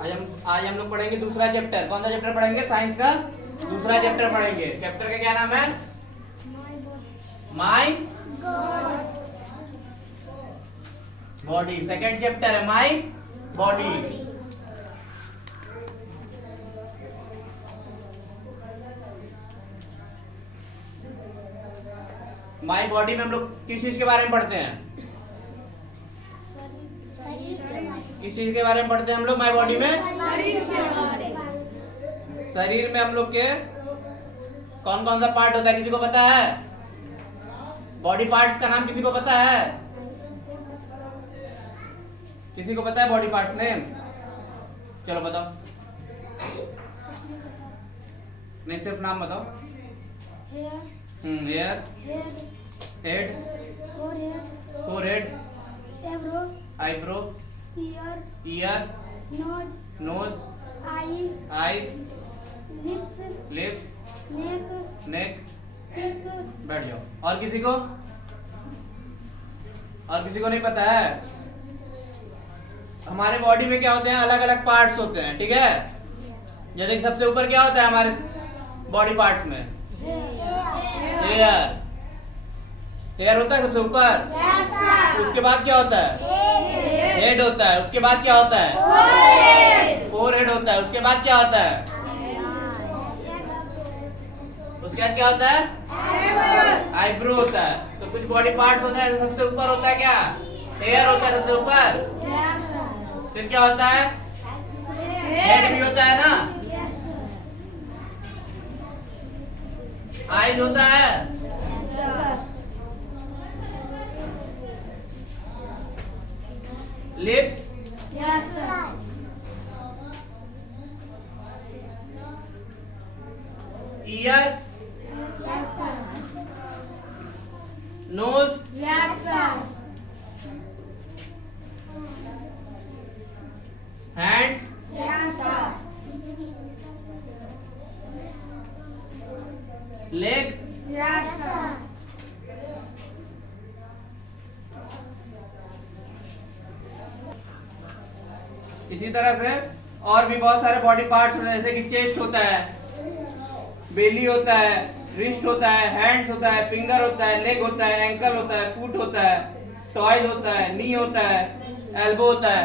आज हम लोग पढ़ेंगे दूसरा चैप्टर। कौन सा चैप्टर पढ़ेंगे? साइंस का दूसरा चैप्टर पढ़ेंगे। चैप्टर का क्या नाम है? My body. सेकंड चैप्टर है माय बॉडी। माय बॉडी में हम लोग किस चीज के बारे में पढ़ते हैं? किस चीज के बारे में पढ़ते हैं हम लोग माय बॉडी में? शरीर में हम लोग के कौन कौन सा पार्ट होता है, किसी को पता है? बॉडी पार्ट्स का नाम किसी को पता है? किसी को पता है बॉडी पार्ट्स नेम? चलो बताओ। नहीं, सिर्फ नाम बताओ। Hair, head, forehead, eyebrow, ear, nose, eyes, lips, neck. बैठ जाओ। और किसी को? और किसी को नहीं पता है? हमारे बॉडी में क्या होते हैं? अलग अलग पार्ट्स होते हैं, ठीक है। जैसे कि सबसे ऊपर क्या होता है हमारे बॉडी पार्ट्स में? हेयर। हेयर होता है सबसे ऊपर। उसके बाद क्या होता है? हेड होता है। उसके बाद क्या होता है? फोरहेड होता है। उसके बाद क्या होता है? उसके बाद क्या होता है? आईब्रो होता है। तो कुछ बॉडी पार्ट्स होता है। सबसे ऊपर होता है क्या? हेयर होता है सबसे ऊपर। फिर क्या होता है? हेड भी होता है ना। आईज होता है। Lips, ear, nose, hands, leg, इसी तरह से और भी बहुत सारे बॉडी पार्ट्स होते हैं। जैसे कि चेस्ट होता है, बेली होता है, रिस्ट होता है, हैंड्स होता है, फिंगर होता है, लेग होता है, एंकल होता है, फुट होता है, टॉयज होता है, नी होता है, एल्बो होता है।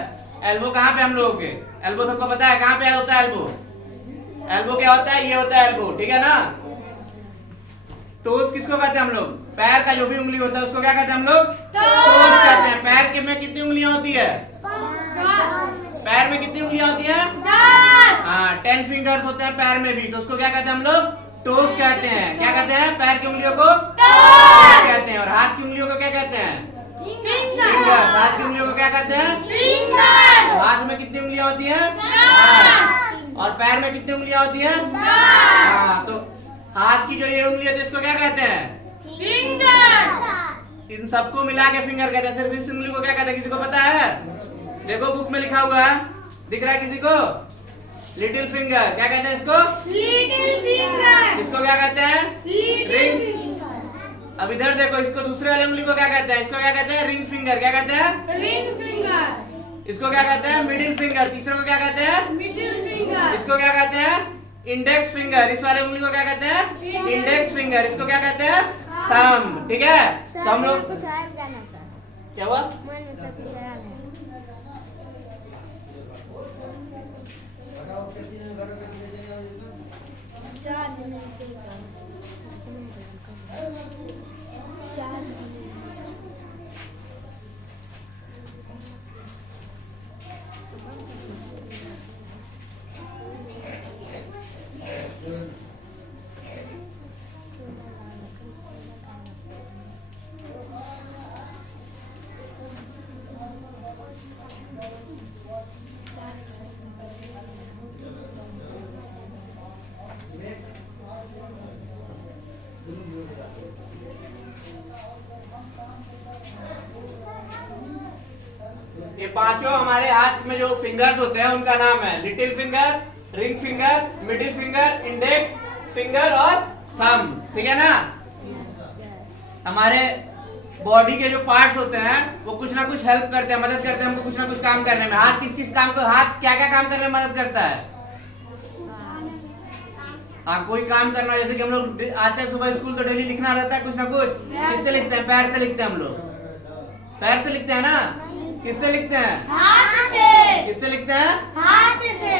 एल्बो कहाँ पे हम लोगों के? एल्बो सबको पता है कहाँ पे होता है एल्बो? एल्बो क्या होता है? ये होता है एल्बो, ठीक है ना। टोस किसको कहते हैं हम लोग? पैर का जो भी उंगली होता है उसको क्या कहते हैं हम लोग? टोस कहते हैं। पैर के में कितनी उंगलियां होती है? पैर में कितनी उंगलियां होती है? 10 फिंगर्स होते हैं पैर में भी। तो उसको क्या कहते हैं हम लोग? टोस कहते हैं। क्या कहते हैं? पैर की उंगलियों को टोस कहते हैं। और हाथ की उंगलियों को क्या कहते हैं? फिंगर। हाथ की उंगलियों को क्या कहते हैं? फिंगर। हाथ में कितनी उंगलियां होती हैं? और पैर में कितनी उंगलियां होती हैं? तो हाथ की जो ये उंगली है इसको क्या कहते हैं? फिंगर। इन सबको मिला के फिंगर कहते हैं। सिर्फ इस उंगली को क्या कहते हैं? किसी को पता है? देखो बुक में लिखा हुआ है, दिख रहा है किसी को? Little finger. क्या कहते हैं इसको? Little finger. इसको क्या कहते हैं? Ring finger. अब इधर देखो, इसको दूसरे वाली उंगली को क्या कहते हैं? इसको क्या कहते हैं? Ring finger. क्या कहते हैं? Ring finger. इसको क्या कहते हैं? Middle finger. तीसरे को क्या कहते हैं? Middle finger. इसको क्या कहते हैं? Index finger. इस वाले उंगली को क्या कहते हैं? Index finger. इसको क्या कहते हैं? थंब। ठीक है। तो हम लोग क्या हुआ? ये पांचों हमारे हाथ में जो फिंगर्स होते हैं उनका नाम है little finger, ring finger, middle finger, index finger और थंब। ठीक है ना। हमारे बॉडी के जो पार्ट्स होते हैं वो कुछ ना कुछ हेल्प करते हैं, मदद करते हैं हमको कुछ ना कुछ काम करने में। हाथ किस किस काम को, हाथ क्या क्या काम करने में मदद करता है? हाँ, कोई काम करना, जैसे कि हम लोग आते हैं सुबह स्कूल तो डेली लिखना रहता है कुछ ना कुछ। किससे लिखते हैं? पैर से लिखते हैं हम लोग। पैर से लिखते हैं ना? किससे लिखते हैं? हाथ से। किससे लिखते हैं? हाथ से।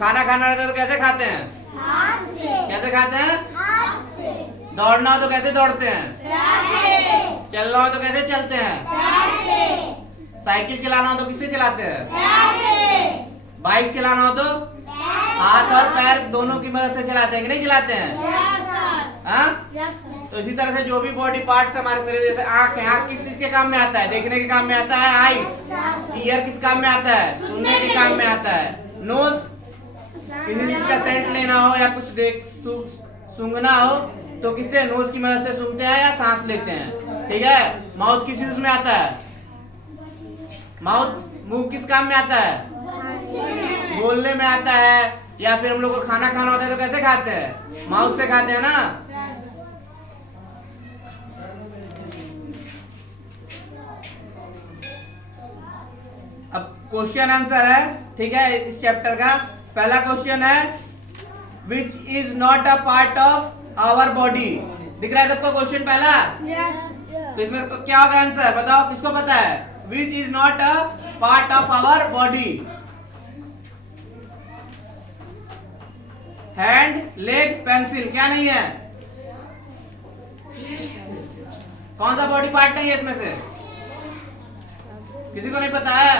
खाना खाना रहता है तो कैसे खाते हैं? हाथ से। कैसे खाते हैं? हाथ से। दौड़ना हो तो कैसे दौड़ते हैं? पैर से। चलना हो तो कैसे चलते हैं? पैर से। साइकिल चलाना हो तो किससे चलाते हैं? पैर से। बाइक चलाना हो तो हाथ और पैर दोनों की मदद से चलाते हैं कि नहीं चलाते हैं? Yes sir. हाँ? Yes sir. तो इसी तरह से जो भी बॉडी पार्ट्स हमारे शरीर, जैसे आँख है, आँख किस चीज के काम में आता है? देखने के काम में आता है। आई, ईयर किस काम में आता है? सुनने के काम में आता है। नोज, किसी चीज का सेंट लेना हो या कुछ देख सूंघना हो तो किससे? नोज की मदद से सूंघते हैं या सांस लेते हैं, ठीक है। माउथ किस यूज में आता है? माउथ, मुंह किस काम में आता है? बोलने में आता है। या फिर हम लोग को खाना खाना होता है तो कैसे खाते हैं? माउथ से खाते हैं ना। अब क्वेश्चन आंसर है, ठीक है, इस चैप्टर का। पहला क्वेश्चन है which is not a part of our body. दिख रहा है सबको क्वेश्चन पहला? तो इसमें क्या होगा आंसर? बताओ, किसको पता है? Which is not a part of our body. Hand, leg, pencil क्या नहीं है? कौन सा बॉडी पार्ट नहीं है इसमें से? किसी को नहीं पता है?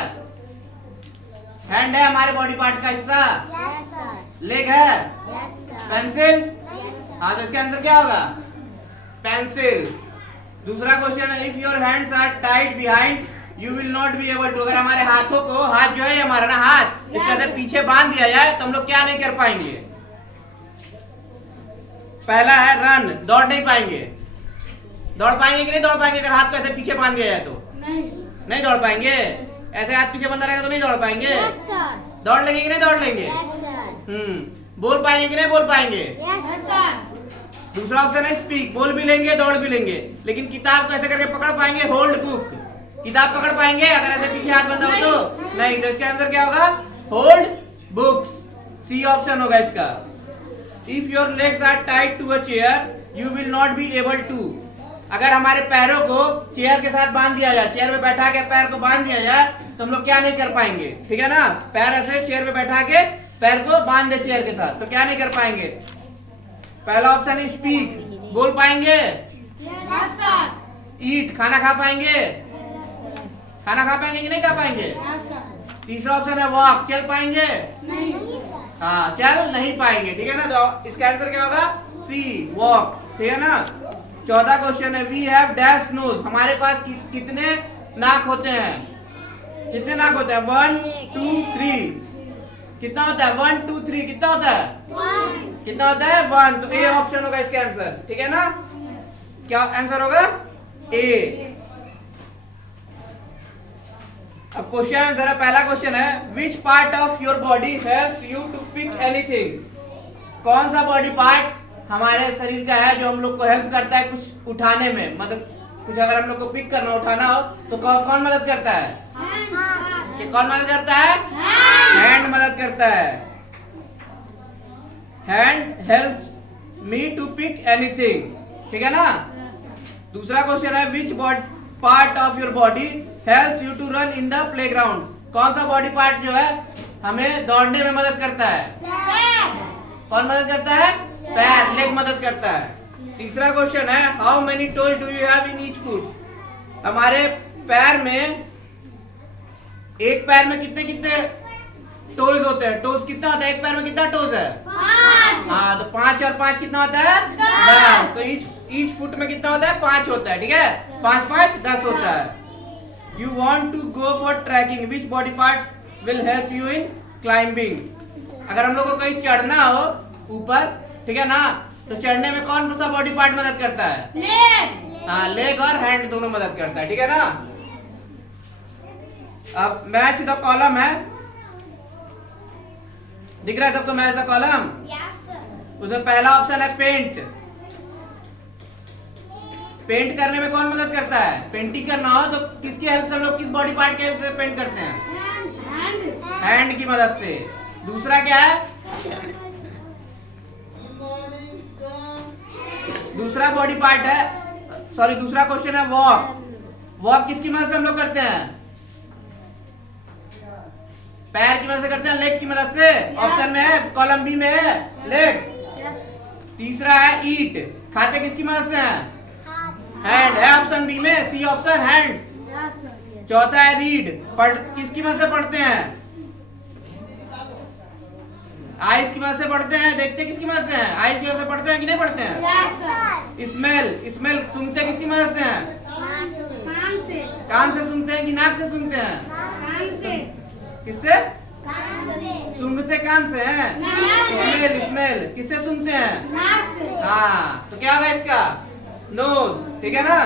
हैंड है हमारे बॉडी पार्ट का हिस्सा। लेग है। पेंसिल, हाँ, तो इसका आंसर क्या होगा? पेंसिल। दूसरा क्वेश्चन है if your hands are tight behind you will not be able to. अगर हमारे हाथों को, हाथ जो है हमारा ना हाथ, इसके अंदर पीछे बांध दिया जाए तो हम लोग क्या नहीं कर पाएंगे? पहला है रन, दौड़ नहीं पाएंगे। दौड़ पाएंगे कि नहीं दौड़ पाएंगे? अगर हाथ को ऐसे पीछे बांध दिया जाए तो नहीं दौड़ पाएंगे। ऐसे हाथ पीछे बंधा रहेगा तो नहीं दौड़ पाएंगे। दौड़ लेंगे कि नहीं दौड़ लेंगे? बोल पाएंगे कि नहीं बोल पाएंगे? दूसरा ऑप्शन है स्पीक, बोल भी लेंगे दौड़ भी लेंगे। लेकिन किताब को ऐसे करके पकड़ पाएंगे? होल्ड बुक, किताब पकड़ पाएंगे अगर ऐसे पीछे हाथ बंधा हो तो? नहीं। तो इसका आंसर क्या होगा? होल्ड बुक्स, सी ऑप्शन होगा इसका। If your legs are tight to a chair you will not be able to. अगर हमारे पैरों को चेयर के साथ बांध दिया जाए, चेयर पे बैठा के पैर को बांध दिया जाए तो हम लोग क्या नहीं कर पाएंगे, ठीक है ना। पैर ऐसे चेयर पे बैठा के पैर को बांध दे चेयर के साथ तो क्या नहीं कर पाएंगे? पहला ऑप्शन है स्पीक, बोल पाएंगे। ईट, खाना खा पाएंगे। खाना खा पाएंगे कि नहीं खा पाएंगे? तीसरा ऑप्शन है वॉक, चल पाएंगे? हाँ, चल नहीं पाएंगे, ठीक है ना। तो इसका आंसर क्या होगा? सी, वॉक, ठीक है ना। चौथा क्वेश्चन है वी हैव डैश नोज। हमारे पास कितने नाक होते हैं? कितने नाक होते हैं? 1 2 3। कितना होता है? 1 2 3 कितना होता है? कितना होता है? 1। तो ए ऑप्शन होगा इसका आंसर, ठीक है ना। क्या आंसर होगा? ए। अब क्वेश्चन जरा पहला क्वेश्चन है which part of your body helps you to pick anything. कौन सा बॉडी पार्ट हमारे शरीर का है जो हम लोग को हेल्प करता है कुछ उठाने में, मदद, कुछ अगर हम लोग को पिक करना उठाना हो तो कौन मदद करता है? कौन मदद करता है? हैंड मदद करता है। Hand helps me to pick anything, ठीक है ना। दूसरा क्वेश्चन है which part of your body helps you to run in the playground. कौन सा बॉडी पार्ट जो है हमें दौड़ने में मदद करता है? कौन मदद करता है? पैर, लेग मदद करता है। तीसरा क्वेश्चन है how many toes do you have in each foot. हमारे पैर में, एक पैर में कितने कितने टोज होते हैं? टोज कितना होता है? एक पैर में कितना टोज है? 5। हाँ, तो 5 और 5 कितना होता है? 10। तो ईच फुट में कितना होता है? 5 होता है, ठीक है। 5 5 10 होता है। You want to go for trekking which body part will help you in climbing. अगर हम लोग को कहीं चढ़ना हो ऊपर, ठीक है ना, तो चढ़ने में कौन सा बॉडी पार्ट मदद करता है? लेग। हाँ, लेग और हैंड दोनों मदद करता है, ठीक है ना। अब मैच द कॉलम है, दिख रहा है सबको मैच द कॉलम? उसमें पहला ऑप्शन है पेंट, पेंट करने में कौन मदद करता है? पेंटिंग करना हो तो किसकी हेल्प से हम लोग किस बॉडी पार्ट की हेल्प से पेंट करते हैं? हैंड की मदद से। दूसरा क्या है? दूसरा बॉडी पार्ट है, सॉरी दूसरा क्वेश्चन है वॉक। वॉक किसकी मदद से हम लोग करते हैं? पैर की मदद से करते हैं, लेग की मदद से। ऑप्शन में है, कॉलम बी में है लेग। तीसरा है ईट, खाते किसकी मदद से हैं? हैंड है ऑप्शन बी में, सी ऑप्शन हैंड। चौथा है रीड, पढ़ किसकी मदद से पढ़ते हैं? आइज की मदद से पढ़ते हैं। देखते किसकी मदद से हैं? आइज की मदद से पढ़ते हैं कि नहीं पढ़ते हैं? स्मेल, स्मेल सूंघते किसकी मदद से हैं? कान से सूंघते हैं कि नाक से सूंघते हैं? किससे सूंघते? कान से हैं। स्मेल, स्मेल किससे सूंघते हैं? हाँ, तो क्या होगा इसका? नोज, ठीक है ना।